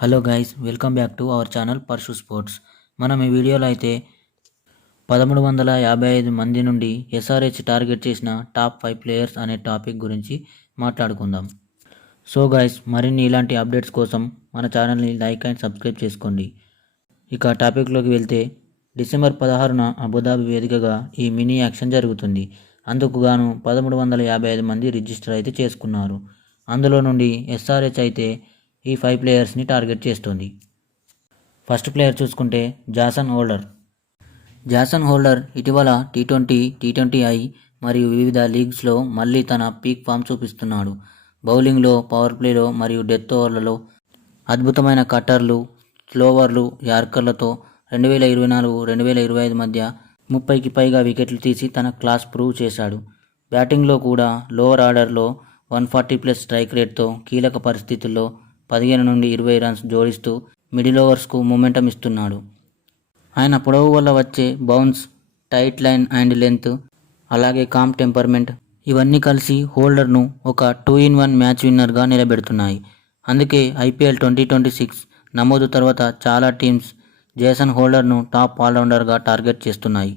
Hello guys, welcome back to our channel Parshu sports. మనం ఈ వీడియోలో అయితే 1355 మంది నుండి ఎస్ఆర్హెచ్ టార్గెట్ చేసిన టాప్ 5 ప్లేయర్స్ అనే టాపిక్ గురించి మాట్లాడుకుందాం. సో గైస్, మరిన్ని ఇలాంటి అప్డేట్స్ కోసం మన ఛానల్ని లైక్ అండ్ సబ్స్క్రైబ్ చేసుకోండి. ఇక టాపిక్లోకి వెళ్తే, డిసెంబర్ 16న అబుదాబి వేదికగా ఈ మినీ యాక్షన్ జరుగుతుంది. అందుకు గాను 1355 మంది రిజిస్టర్ అయితే చేసుకున్నారు. అందులో నుండి ఎస్ఆర్హెచ్ అయితే ఈ 5 ప్లేయర్స్ని టార్గెట్ చేస్తుంది. ఫస్ట్ ప్లేయర్ చూసుకుంటే జాసన్ హోల్డర్ ఇటీవల టీ20, మరియు వివిధ లీగ్స్లో మళ్ళీ తన పీక్ ఫామ్ చూపిస్తున్నాడు. బౌలింగ్లో, పవర్ ప్లేలో మరియు డెత్ ఓవర్లలో అద్భుతమైన కట్టర్లు, స్లోవర్లు, యార్కర్లతో 2024-2025 మధ్య 30కి పైగా వికెట్లు తీసి తన క్లాస్ ప్రూవ్ చేశాడు. బ్యాటింగ్లో కూడా లోవర్ ఆర్డర్లో 140+ స్ట్రైక్ రేట్తో కీలక పరిస్థితుల్లో 15 నుండి 20 రన్స్ జోడిస్తూ మిడిల్ ఓవర్స్కు మొమెంటం ఇస్తున్నాడు. ఆయన పొడవు వల్ల వచ్చే bounce, tight line and length, అలాగే కామ్ టెంపర్మెంట్ ఇవన్నీ కలిసి హోల్డర్ను ఒక 2-in-1 మ్యాచ్ విన్నర్గా నిలబెడుతున్నాయి. అందుకే ఐపీఎల్ 2026 నమోదు తర్వాత చాలా టీమ్స్ జాసన్ హోల్డర్ను టాప్ ఆల్రౌండర్గా టార్గెట్ చేస్తున్నాయి.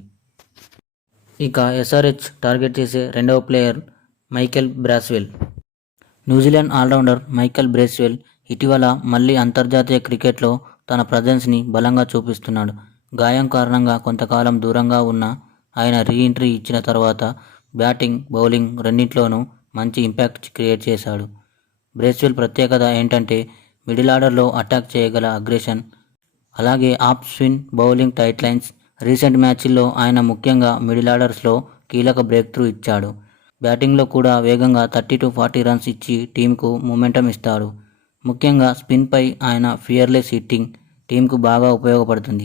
ఇక ఎస్ఆర్హెచ్ టార్గెట్ చేసే రెండవ player Michael Bracewell. New Zealand allrounder Michael Bracewell ఇటీవల మళ్ళీ అంతర్జాతీయ క్రికెట్లో తన ప్రజెన్స్ని బలంగా చూపిస్తున్నాడు. గాయం కారణంగా కొంతకాలం దూరంగా ఉన్న ఆయన రీఎంట్రీ ఇచ్చిన తర్వాత బ్యాటింగ్, బౌలింగ్ రెండింటిలోనూ మంచి ఇంపాక్ట్ క్రియేట్ చేశాడు. బ్రేస్వెల్ ప్రత్యేకత ఏంటంటే మిడిల్ ఆర్డర్లో అటాక్ చేయగల అగ్రెషన్, అలాగే of spin bowling tight lines. Recent మ్యాచ్ల్లో ఆయన ముఖ్యంగా మిడిల్ ఆర్డర్స్లో కీలక బ్రేక్ త్రూ ఇచ్చాడు. బ్యాటింగ్లో కూడా వేగంగా 30-40 రన్స్ ఇచ్చి టీంకు మొమెంటం ఇస్తాడు. ముఖ్యంగా స్పిన్పై ఆయన ఫియర్లెస్ హిట్టింగ్ టీంకు బాగా ఉపయోగపడుతుంది.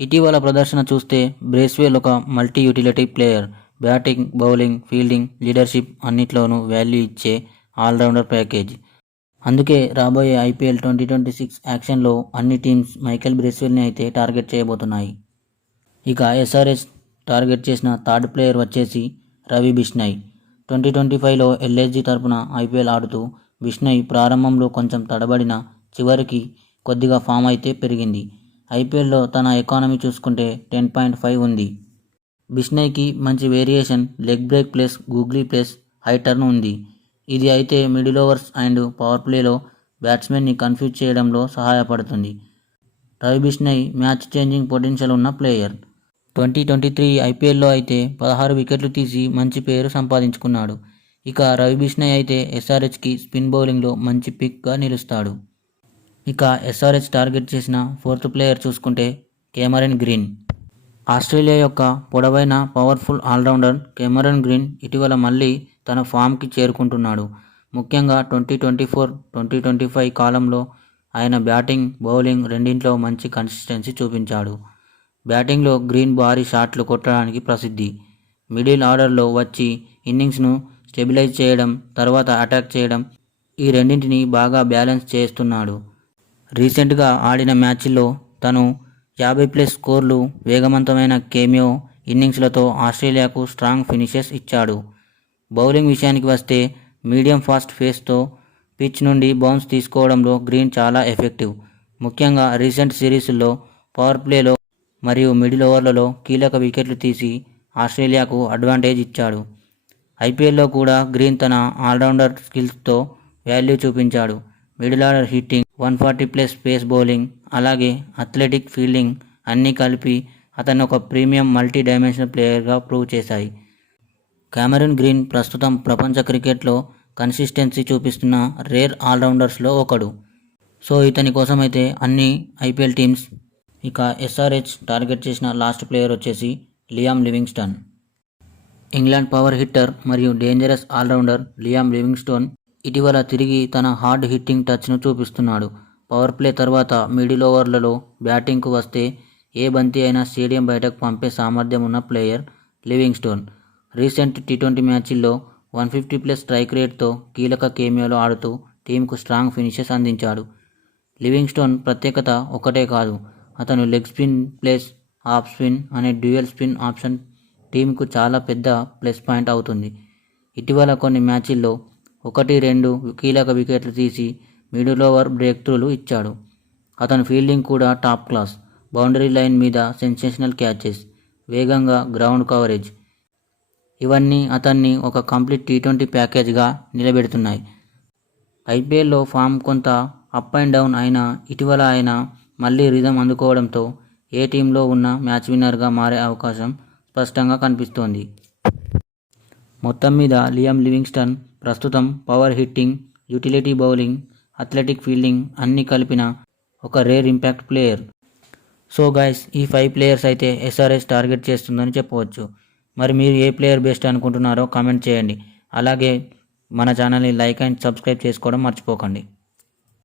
ఇటీవల ప్రదర్శన చూస్తే బ్రేస్వెల్ ఒక multi utility player. Batting, bowling, fielding, leadership అన్నిట్లోనూ వాల్యూ ఇచ్చే ఆల్రౌండర్ ప్యాకేజ్. అందుకే రాబోయే ఐపీఎల్ 2026 యాక్షన్లో అన్ని టీమ్స్ మైకెల్ బ్రేస్వెల్ని అయితే టార్గెట్ చేయబోతున్నాయి. ఇక ఎస్ఆర్హెచ్ టార్గెట్ చేసిన థర్డ్ ప్లేయర్ వచ్చేసి రవి బిష్నాయ్. 2025లో ఎల్ఎస్జీ తరపున ఐపీఎల్ ఆడుతూ బిష్నాయ్ ప్రారంభంలో కొంచెం తడబడిన చివరికి కొద్దిగా ఫామ్ అయితే పెరిగింది. ఐపీఎల్లో తన ఎకానమీ చూసుకుంటే 10.5 ఉంది. బిష్నాయ్కి మంచి variation leg break plus googly plus high turn ఉంది. ఇది అయితే మిడిల్ ఓవర్స్ అండ్ పవర్ ప్లేలో బ్యాట్స్మెన్ని కన్ఫ్యూజ్ చేయడంలో సహాయపడుతుంది. Ravi Bishnoi match changing potential ఉన్న ప్లేయర్. 2023 ఐపీఎల్లో అయితే 16 వికెట్లు తీసి మంచి పేరు సంపాదించుకున్నాడు. ఇక రవి బిష్నాయ్ అయితే ఎస్ఆర్హెచ్కి స్పిన్ బౌలింగ్లో మంచి పిక్గా నిలుస్తాడు. ఇక ఎస్ఆర్హెచ్ టార్గెట్ చేసిన ఫోర్త్ ప్లేయర్ చూసుకుంటే కెమెరన్ గ్రీన్. ఆస్ట్రేలియా యొక్క పొడవైన పవర్ఫుల్ ఆల్రౌండర్ కెమెరన్ గ్రీన్ ఇటీవల మళ్ళీ తన ఫామ్కి చేరుకుంటున్నాడు. ముఖ్యంగా 2024-2025 కాలంలో ఆయన బ్యాటింగ్, బౌలింగ్ రెండింటిలో మంచి కన్సిస్టెన్సీ చూపించాడు. బ్యాటింగ్లో గ్రీన్ భారీ షాట్లు కొట్టడానికి ప్రసిద్ధి. మిడిల్ ఆర్డర్లో వచ్చి ఇన్నింగ్స్ను స్టెబిలైజ్ చేయడం, తర్వాత అటాక్ చేయడం ఈ రెండింటిని బాగా బ్యాలెన్స్ చేస్తున్నాడు. రీసెంట్గా ఆడిన మ్యాచ్ల్లో తను 50+ స్కోర్లు, వేగవంతమైన కేమియో ఇన్నింగ్స్లతో ఆస్ట్రేలియాకు స్ట్రాంగ్ ఫినిషెస్ ఇచ్చాడు. బౌలింగ్ విషయానికి వస్తే మీడియం ఫాస్ట్ పేస్తో పిచ్ నుండి బౌన్స్ తీసుకోవడంలో గ్రీన్ చాలా ఎఫెక్టివ్. ముఖ్యంగా రీసెంట్ సిరీస్ల్లో పవర్ ప్లేలో మరియు మిడిల్ ఓవర్లలో కీలక వికెట్లు తీసి ఆస్ట్రేలియాకు అడ్వాంటేజ్ ఇచ్చాడు. ఐపీఎల్లో కూడా గ్రీన్ తన ఆల్రౌండర్ స్కిల్స్తో వాల్యూ చూపించాడు. Middle order hitting, 140+ pace bowling, అలాగే అథ్లెటిక్ ఫీల్డింగ్ అన్నీ కలిపి అతను ఒక ప్రీమియం మల్టీ డైమెన్షనల్ ప్లేయర్గా ప్రూవ్ చేశాయి. కెమెరన్ గ్రీన్ ప్రస్తుతం ప్రపంచ క్రికెట్లో కన్సిస్టెన్సీ చూపిస్తున్న రేర్ ఆల్రౌండర్స్లో ఒకడు. సో ఇతని కోసమైతే అన్ని ఐపీఎల్ టీమ్స్. ఇక ఎస్ఆర్హెచ్ టార్గెట్ చేసిన లాస్ట్ ప్లేయర్ వచ్చేసి Liam Livingstone. England power hitter మరియు డేంజరస్ ఆల్రౌండర్ లియామ్ లివింగ్స్టోన్ ఇటీవల తిరిగి తన హార్డ్ హిట్టింగ్ టచ్ను చూపిస్తున్నాడు. పవర్ ప్లే తర్వాత మిడిల్ ఓవర్లలో బ్యాటింగ్కు వస్తే ఏ బంతి అయినా స్టేడియం బయటకు పంపే సామర్థ్యం ఉన్న ప్లేయర్ లివింగ్స్టోన్. రీసెంట్ టీ20 మ్యాచ్ల్లో 150+ స్ట్రైక్ రేట్తో కీలక కేమియోలో ఆడుతూ టీంకు స్ట్రాంగ్ ఫినిషెస్ అందించాడు. లివింగ్స్టోన్ ప్రత్యేకత ఒకటే కాదు, అతను leg spin plus of spin అనే డ్యూయల్ స్పిన్ ఆప్షన్ టీంకు చాలా పెద్ద ప్లస్ పాయింట్ అవుతుంది. ఇటీవల కొన్ని మ్యాచ్ల్లో 1-2 కీలక వికెట్లు తీసి మిడిల్ ఓవర్ బ్రేక్ త్రూలు ఇచ్చాడు. అతని ఫీల్డింగ్ కూడా టాప్ క్లాస్. బౌండరీ లైన్ మీద సెన్సేషనల్ క్యాచెస్, వేగంగా గ్రౌండ్ కవరేజ్ ఇవన్నీ అతన్ని ఒక కంప్లీట్ టీ20 ప్యాకేజ్గా నిలబెడుతున్నాయి. ఐపీఎల్లో ఫామ్ కొంత అప్ అండ్ డౌన్ అయినా ఇటీవల ఆయన మళ్ళీ రిథమ్ అందుకోవడంతో ఏ టీంలో ఉన్న మ్యాచ్ విన్నర్గా మారే అవకాశం స్పష్టంగా కనిపిస్తోంది. మొత్తం మీద లియామ్ లివింగ్స్టన్ ప్రస్తుతం power hitting, utility bowling, athletic fielding అన్నీ కలిపిన ఒక rare impact player. So guys, ఈ 5 ప్లేయర్స్ అయితే ఎస్ఆర్హెచ్ టార్గెట్ చేస్తుందని చెప్పవచ్చు. మరి మీరు ఏ ప్లేయర్ బెస్ట్ అనుకుంటున్నారో కామెంట్ చేయండి. అలాగే మన ఛానల్ని లైక్ అండ్ సబ్స్క్రైబ్ చేసుకోవడం మర్చిపోకండి.